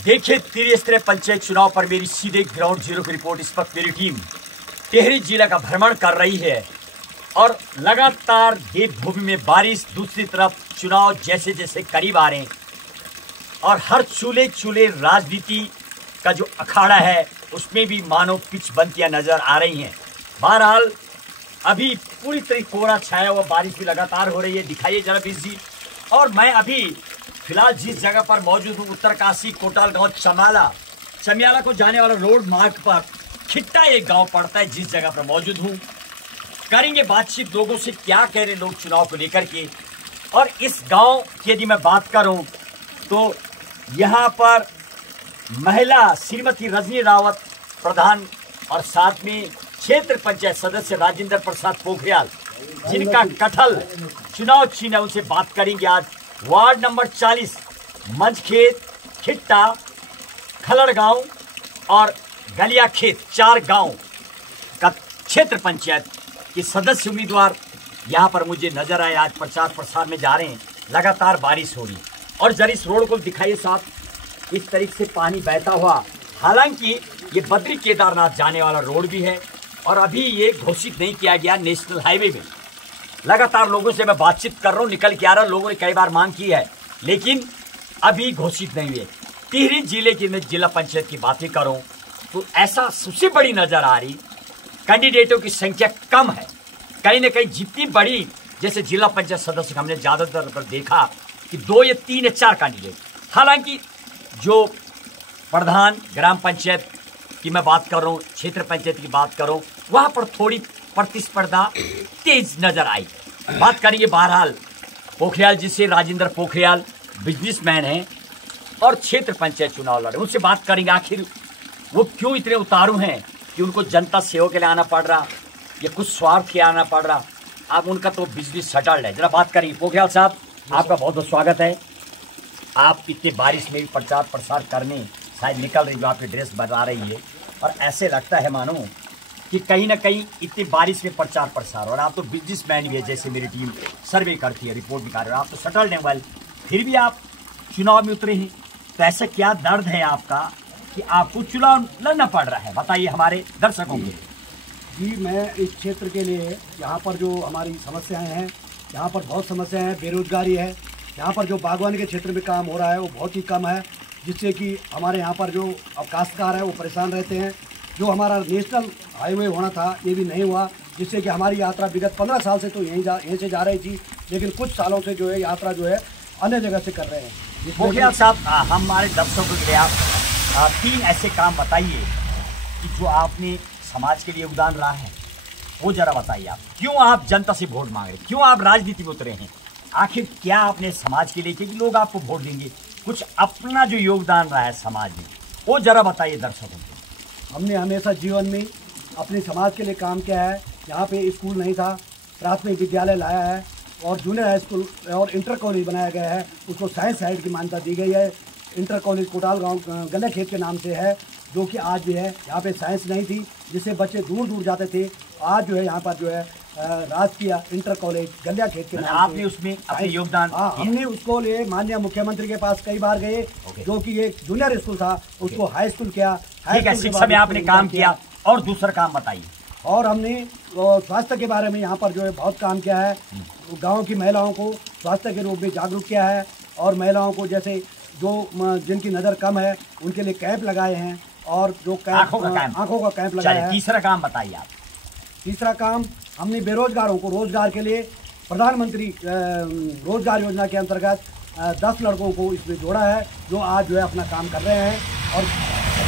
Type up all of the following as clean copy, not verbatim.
देखिए, त्रिस्तरीय पंचायत चुनाव पर मेरी सीधे ग्राउंड जीरो की रिपोर्ट। इस वक्त मेरी टीम टिहरी जिला का भ्रमण कर रही है और लगातार देवभूमि में बारिश, दूसरी तरफ चुनाव जैसे जैसे करीब आ रहे हैं और हर चूल्हे चूल्हे राजनीति का जो अखाड़ा है उसमें भी मानो पिच बनतियां नजर आ रही हैं। बहरहाल अभी पूरी तरह कोहरा छाया हुआ, बारिश भी लगातार हो रही है। दिखाइए जरा बीस जी। और मैं अभी फिलहाल जिस जगह पर मौजूद हूँ, उत्तरकाशी कोटाल गांव चमियाला को जाने वाला रोड मार्ग पर खिट्टा एक गांव पड़ता है, जिस जगह पर मौजूद हूँ। करेंगे बातचीत लोगों से, क्या कह रहे लोग चुनाव को लेकर के। और इस गांव की यदि मैं बात करूं तो यहाँ पर महिला श्रीमती रजनी रावत प्रधान और साथ में क्षेत्र पंचायत सदस्य राजेंद्र प्रसाद पोखरियाल, जिनका कटहल चुनाव चिन्ह है, उनसे बात करेंगे आज। वार्ड नंबर 40 मंझखेत, खिट्टा, खलड़ गांव और गलिया खेत, 4 गांव का क्षेत्र पंचायत के सदस्य उम्मीदवार यहां पर मुझे नजर आए। आज प्रचार प्रसार में जा रहे हैं। लगातार बारिश हो रही और जरा इस रोड को दिखाइए साहब, इस तरीके से पानी बहता हुआ। हालांकि ये बद्री केदारनाथ जाने वाला रोड भी है और अभी ये घोषित नहीं किया गया नेशनल हाईवे में। लगातार लोगों से मैं बातचीत कर रहा हूँ, निकल के आ रहा हूँ। लोगों ने कई बार मांग की है लेकिन अभी घोषित नहीं हुए। टिहरी जिले की मैं जिला पंचायत की बातें करूं तो ऐसा सबसे बड़ी नजर आ रही, कैंडिडेटों की संख्या कम है। कहीं ना कहीं जितनी बड़ी, जैसे जिला पंचायत सदस्य हमने ज्यादातर पर देखा कि 2 या 3 या 4 कैंडिडेट। हालांकि जो प्रधान ग्राम पंचायत की मैं बात कर रहा हूँ, क्षेत्र पंचायत की बात करूँ, वहां पर थोड़ी प्रतिस्पर्धा तेज नजर आई। बात करेंगे बहरहाल पोखरियाल जी से। राजेंद्र पोखरियाल बिजनेसमैन हैं और क्षेत्र पंचायत चुनाव लड़े, उनसे बात करेंगे आखिर वो क्यों इतने उतारू हैं कि उनको जनता सेवा के लिए आना पड़ रहा या कुछ स्वार्थ के आना पड़ रहा। अब उनका तो बिजनेस सेटल्ड है। जरा बात करेंगे। पोखरियाल साहब, आपका बहुत बहुत स्वागत है। आप इतने बारिश में भी प्रचार प्रसार करने शायद निकल रही, जो आपकी ड्रेस बना रही है, और ऐसे लगता है मानो कि कहीं ना कहीं इतनी बारिश में प्रचार प्रसार। और आप तो बिजनेसमैन भी है, जैसे मेरी टीम सर्वे करती है, रिपोर्ट निकाल रहे हो, आप तो सेटल्ड हैं वेल, फिर भी आप चुनाव में उतरे हैं। तो ऐसा क्या दर्द है आपका कि आपको चुनाव लड़ना पड़ रहा है, बताइए हमारे दर्शकों को। जी, मैं इस क्षेत्र के लिए यहाँ पर जो हमारी समस्याएं हैं, यहाँ पर बहुत समस्याएं हैं। बेरोजगारी है, यहाँ पर जो बागवानी के क्षेत्र में काम हो रहा है वो बहुत ही कम है, जिससे कि हमारे यहाँ पर जो काश्तकार है वो परेशान रहते हैं। जो हमारा नेशनल हाईवे होना था ये भी नहीं हुआ, जिससे कि हमारी यात्रा विगत 15 साल से तो यहीं से जा रही थी, लेकिन कुछ सालों से जो है यात्रा जो है अन्य जगह से कर रहे हैं। पोखरियाल साहब, हमारे दर्शकों के लिए आप 3 ऐसे काम बताइए कि जो आपने समाज के लिए योगदान रहा है, वो जरा बताइए। आप क्यों आप जनता से वोट मांग रहे, क्यों आप राजनीति में उतरे हैं, आखिर क्या आपने समाज के लिए किया कि लोग आपको वोट देंगे। कुछ अपना जो योगदान रहा है समाज में, वो जरा बताइए दर्शकों को। हमने हमेशा जीवन में अपने समाज के लिए काम किया है। यहाँ पे स्कूल नहीं था, प्राथमिक विद्यालय लाया है और जूनियर हाई स्कूल और इंटर कॉलेज बनाया गया है, उसको साइंस साइड की मान्यता दी गई है। इंटर कॉलेज कोटाल गांव गलिया खेत के नाम से है, जो कि आज भी है। यहाँ पे साइंस नहीं थी, जिससे बच्चे दूर दूर जाते थे। आज जो है यहाँ पर जो है राजकीय इंटर कॉलेज गलिया खेत के नाम आपने उसमें अपने योगदान। हाँ, हमने उसको लिए माननीय मुख्यमंत्री के पास कई बार गए, जो कि एक जूनियर स्कूल था उसको हाई स्कूल किया। शिक्षा में आपने काम किया। और दूसरा काम बताइए। और हमने स्वास्थ्य के बारे में यहाँ पर जो है बहुत काम किया है। गांव की महिलाओं को स्वास्थ्य के रूप में जागरूक किया है और महिलाओं को जैसे जो जिनकी नज़र कम है उनके लिए कैंप लगाए हैं और जो आंखों का कैंप लगाया है। तीसरा काम बताइए आप। तीसरा काम, हमने बेरोजगारों को रोजगार के लिए प्रधानमंत्री रोजगार योजना के अंतर्गत 10 लड़कों को इसमें जोड़ा है, जो आज जो है अपना काम कर रहे हैं। और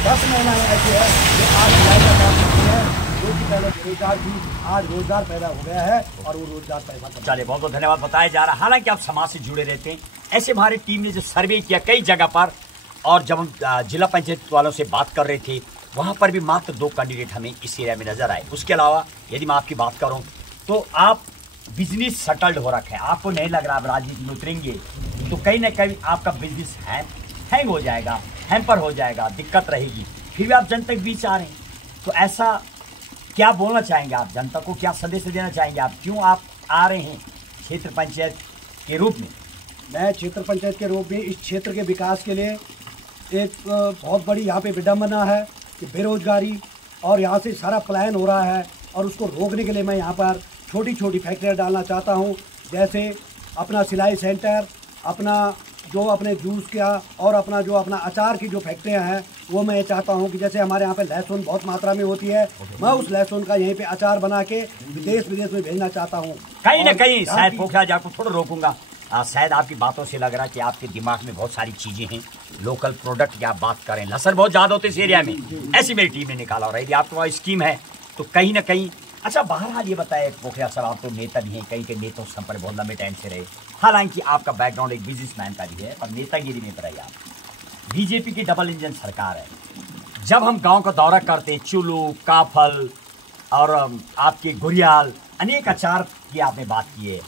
10 महिलाएं ऐसी है जो आज सिलाई का काम करती है, जो कि पहले बेरोजगार थी, आज रोजगार पैदा हो गया है और वो रोजगार पैदा कर। चलिए, बहुत बहुत धन्यवाद। बताया जा रहा है हालांकि आप समाज से जुड़े रहते हैं। ऐसे हमारी टीम ने जो सर्वे किया कई जगह पर, और जब हम जिला पंचायत वालों से बात कर रहे थे वहाँ पर भी मात्र 2 कैंडिडेट हमें इस एरिया में नजर आए। उसके अलावा यदि मैं आपकी बात करूँ तो आप बिजनेस सेटल्ड हो रखे हैं, आपको नहीं लग रहा आप राजनीति में उतरेंगे तो कहीं ना कहीं आपका बिजनेस हैंग हो जाएगा, हैम्पर हो जाएगा, दिक्कत रहेगी। फिर भी आप जनता के बीच आ रहे हैं, तो ऐसा क्या बोलना चाहेंगे आप जनता को, क्या संदेश देना चाहेंगे आप, क्यों आप आ रहे हैं क्षेत्र पंचायत के रूप में? मैं क्षेत्र पंचायत के रूप में इस क्षेत्र के विकास के लिए एक बहुत बड़ी यहाँ पे विडम्बना है कि बेरोजगारी और यहाँ से सारा पलायन हो रहा है, और उसको रोकने के लिए मैं यहाँ पर छोटी छोटी फैक्ट्रियाँ डालना चाहता हूँ। जैसे अपना सिलाई सेंटर, अपना जो अपने जूस का और अपना जो अपना अचार की जो फैक्ट्रियाँ हैं वो मैं चाहता हूँ कि जैसे हमारे यहाँ पे लहसुन बहुत मात्रा में होती है, मैं उस लहसुन का यहीं पे अचार बना के विदेश में भेजना चाहता हूँ। कहीं ना कहीं शायद पोखरियाल जी, आपको थोड़ा रोकूंगा, शायद आपकी बातों से लग रहा है कि आपके दिमाग में बहुत सारी चीजें हैं, लोकल प्रोडक्ट की आप बात करें, लहसुन बहुत ज्यादा होते इस एरिया में, ऐसी मेरी टीम ने निकाला। और यदि आपके पास स्कीम है तो कहीं ना कहीं, अच्छा बहरहाल ये बताए पोखरियाल साहब, आप तो नेता भी हैं, कहीं के नेताओं से संपर्क बहुत लंबे टाइम से रहे, हालांकि आपका बैकग्राउंड एक बिजनेसमैन का भी है, पर नेतागिरी में रही आप। बीजेपी की डबल इंजन सरकार है, जब हम गांव का दौरा करते हैं, चुलू, काफल और आपके गुरियाल, अनेक अचार की आपने बात की है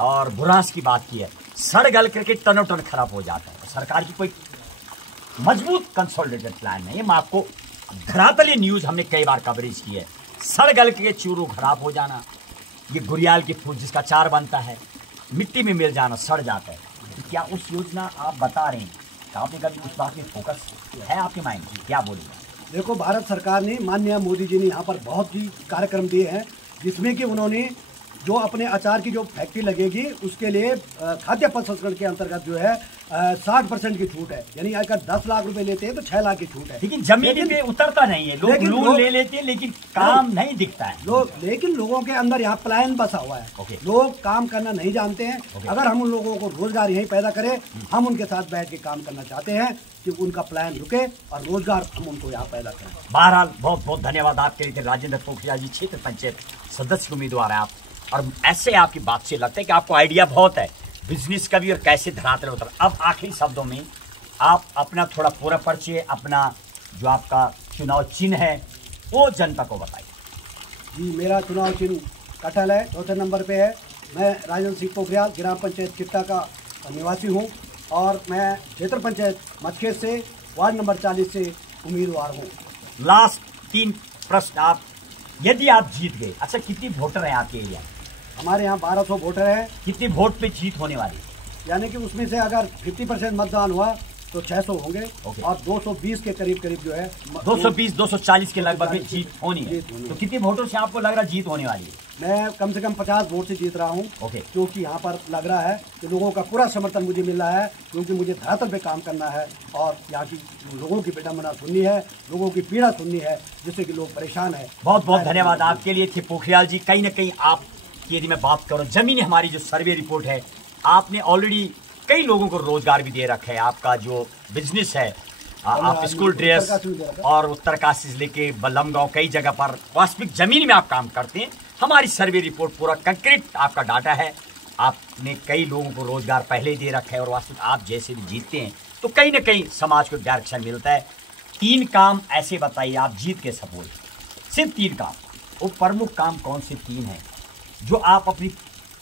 और बुरांस की बात की है, सड़ गल करके टनों टन खराब हो जाता है। सरकार की कोई मजबूत कंसोलिडेटेड प्लान नहीं है। मैं आपको धरातली न्यूज हमने कई बार कवरेज की है, सड़ गल के चूरू खराब हो जाना, ये गुरियाल की फूल जिसका अचार बनता है मिट्टी में मिल जाना, सड़ जाता है। तो क्या उस योजना आप बता रहे हैं, आपने कभी उस बात में फोकस है आपके माइंड में, क्या बोलिएगा? देखो, भारत सरकार ने, माननीय मोदी जी ने यहाँ पर बहुत ही कार्यक्रम दिए हैं, जिसमें कि उन्होंने जो अपने अचार की जो फैक्ट्री लगेगी उसके लिए खाद्य प्रसंस्करण के अंतर्गत जो है 60% की छूट है। यानी अगर 10 लाख रुपए लेते हैं तो 6 लाख की छूट है। लेकिन जमीन पे उतरता नहीं है, लोग लोन ले लेते हैं लेकिन काम नहीं दिखता है। लेकिन लोगों के अंदर यहाँ पलायन बसा हुआ है, लोग काम करना नहीं जानते हैं। अगर हम उन लोगों को रोजगार यहीं पैदा करें, हम उनके साथ बैठ के काम करना चाहते हैं कि उनका पलायन रुके और रोजगार हम उनको यहाँ पैदा करें। बहरहाल बहुत बहुत धन्यवाद आपके लिए। राजेंद्र पोखरियाल जी क्षेत्र पंचायत सदस्य उम्मीदवार है आप, और ऐसे आपकी बात से लगता है कि आपको आइडिया बहुत है बिजनेस का भी और कैसे धरातल उतर। अब आखिरी शब्दों में आप अपना थोड़ा पूरा परिचय, अपना जो आपका चुनाव चिन्ह है वो जनता को बताइए। जी, मेरा चुनाव चिन्ह कटहल है, 4थे नंबर पे है। मैं राजेंद्र सिंह पोखरियाल ग्राम पंचायत चिट्टा का निवासी हूँ और मैं क्षेत्र पंचायत मचखेत से वार्ड नंबर 40 से उम्मीदवार हूँ। लास्ट 3 प्रश्न, आप यदि आप जीत गए, अच्छा कितनी वोटर है आपके एरिया में? हमारे यहाँ 1200 वोटर है। कितनी वोट पे जीत होने वाली? यानी कि उसमें से अगर 50% मतदान हुआ तो 600 होंगे और 220 के करीब जो है 220-240 के लगभग में जीत होनी है। तो कितने वोटों से आपको लग रहा जीत होने वाली है? मैं कम से कम 50 वोट से जीत रहा हूँ, क्योंकि यहाँ पर लग रहा है कि लोगों का पूरा समर्थन मुझे मिल रहा है, क्योंकि मुझे धरातल पे काम करना है और यहाँ की लोगों की विडम्बना सुननी है, लोगों की पीड़ा सुननी है, जिससे कि लोग परेशान है। बहुत बहुत धन्यवाद आपके लिए थे पोखरियाल जी। कहीं ना कहीं आप यदि मैं बात करूं, जमीन हमारी जो सर्वे रिपोर्ट है, आपने ऑलरेडी कई लोगों को रोजगार भी दे रखा है। आपका जो बिजनेस है, आप स्कूल ड्रेस और उत्तरकाशी से लेके बल्लम गांव कई जगह पर वास्तविक जमीन में आप काम करते हैं। हमारी सर्वे रिपोर्ट पूरा कंक्रीट आपका डाटा है, आपने कई लोगों को रोजगार पहले ही दे रखा है और वास्तविक आप जैसे भी जीतते हैं तो कहीं ना कहीं समाज को डायरेक्शन मिलता है। 3 काम ऐसे बताइए, आप जीत के सपोज सिर्फ 3 काम, वो प्रमुख काम कौन से 3 हैं जो आप अपनी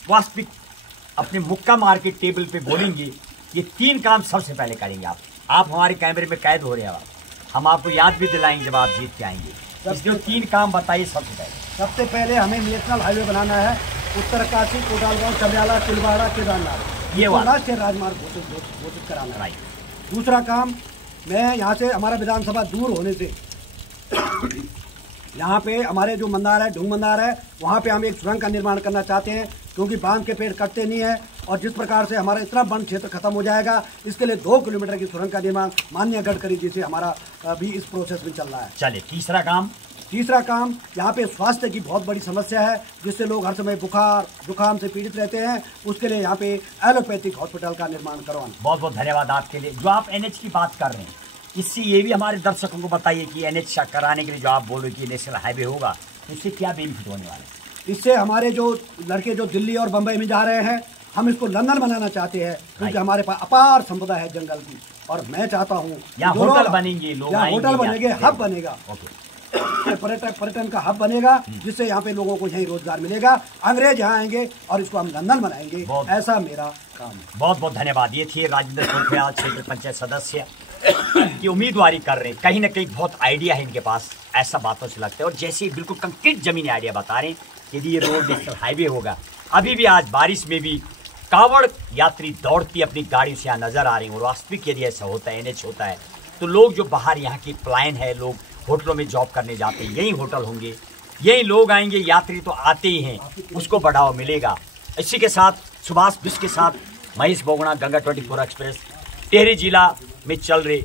वास्तविक अपने मुक्का मार के टेबल पे बोलेंगे, ये 3 काम सबसे पहले करेंगे आप हमारे कैमरे में कैद हो रहे हैं, हम आपको याद भी दिलाएंगे जब आप जीत के आएंगे। इसलिए 3 काम बताइए। सबसे पहले हमें नेशनल हाईवे बनाना है, उत्तरकाशी, कोटालगांव, चमियाला, तिलवाड़ा, केदारनाथ, ये राष्ट्रीय राजमार्ग घोषित कराना है। दूसरा काम, मैं यहाँ से, हमारा विधानसभा दूर होने से यहाँ पे हमारे जो मंदार है, ढूंग मंदार है, वहाँ पे हम एक सुरंग का निर्माण करना चाहते हैं, क्योंकि बांध के पेड़ कटते नहीं है और जिस प्रकार से हमारा इतना वन क्षेत्र खत्म हो जाएगा, इसके लिए 2 किलोमीटर की सुरंग का निर्माण माननीय गडकरी जी से हमारा भी इस प्रोसेस में चल रहा है। चलिए तीसरा काम, यहाँ पे स्वास्थ्य की बहुत बड़ी समस्या है, जिससे लोग हर समय बुखार जुकाम से पीड़ित रहते हैं, उसके लिए यहाँ पे एलोपैथिक हॉस्पिटल का निर्माण करवाना। बहुत बहुत धन्यवाद आपके लिए। जो आप NH की बात कर रहे हैं, इससे ये भी हमारे दर्शकों को बताइए कि NH कराने के लिए जो आप बोल रहे हैं कि नेशनल हाईवे होगा, इससे क्या बेनिफिट होने वाला है? इससे हमारे जो लड़के जो दिल्ली और बम्बई में जा रहे हैं, हम इसको लंदन बनाना चाहते हैं, क्योंकि हमारे पास अपार संपदा है जंगल की, और मैं चाहता हूँ यहाँ होटल बनेंगे, होटल बनेंगे, हब बनेगा, पर्यटन का हब बनेगा, जिससे यहाँ पे लोगों को यही रोजगार मिलेगा। अंग्रेज यहाँ आएंगे और इसको हम लंदन बनाएंगे, ऐसा मेरा काम है। बहुत बहुत धन्यवाद। ये थे राजेंद्र पोखरियाल क्षेत्र पंचायत सदस्य की उम्मीदवारी कर रहे हैं। कहीं ना कहीं बहुत आइडिया है इनके पास, ऐसा बातों से लगता है, और जैसे बिल्कुल कंक्रीट जमीनी आइडिया बता रहे हैं। यदि ये रोड नेशनल हाईवे होगा, अभी भी आज बारिश में भी कावड़ यात्री दौड़ती अपनी गाड़ी से यहाँ नजर आ रही है, और वास्तविक यदि ऐसा होता है, NH होता है, तो लोग जो बाहर यहाँ की पलायन है, लोग होटलों में जॉब करने जाते हैं, यही होटल होंगे, यही लोग आएंगे, यात्री तो आते ही हैं, उसको बढ़ावा मिलेगा। इसी के साथ सुभाष बिष्ट के साथ महेश बोगड़ा, गंगा 24 एक्सप्रेस, टिहरी जिला में चल रहे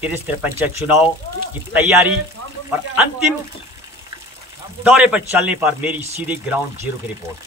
त्रिस्तरीय पंचायत चुनाव की तैयारी और अंतिम दौरे पर चलने पर मेरी सीधे ग्राउंड जीरो की रिपोर्ट।